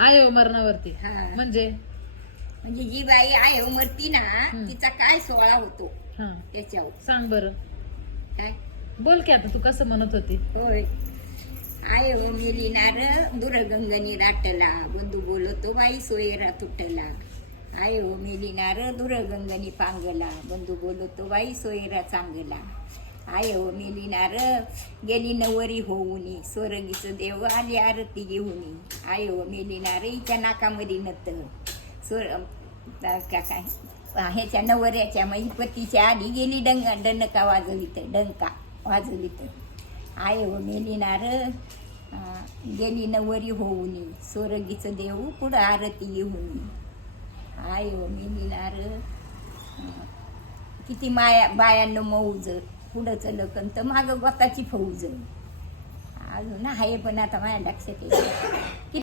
आहे हो मरणावरती. हा. म्हणजे? म्हणजे जी बाई आहे मरती ना हम्म. तिचा काय सोहळा होतो? हा. त्याच्यावर. सांग बरं. काय? बोल की आता तू कसं म्हणत होती? होय. आय हो मेलिनार दुरगंगनी राटला. बंधू बोलतो बाई सोयरा तुटला. आय हो मेलिनार दुरगंगनी पांगला. बंधू बोलतो बाई सोयरा चांगला. आय हो मेलिनार गेली नवरी होऊनी सोरगीचं देव आली आरती घेऊनी. आय हो मेलिनार हिच्या नाकामध्ये नत सोर का काय? ह्याच्या नवऱ्याच्या मग पतीच्या आधी गेली डंग डणका वाजवित डंका वाजवित आय हो मेलिनार गेली नवरी होऊनी सोरगीचं देव पुढं आरती घेऊन. आय हो मेलिनार किती माया बायांना मौज. पुढं चलकन तर मागं गोताची फौज अजून आहे पण आता माझ्या लक्षात येत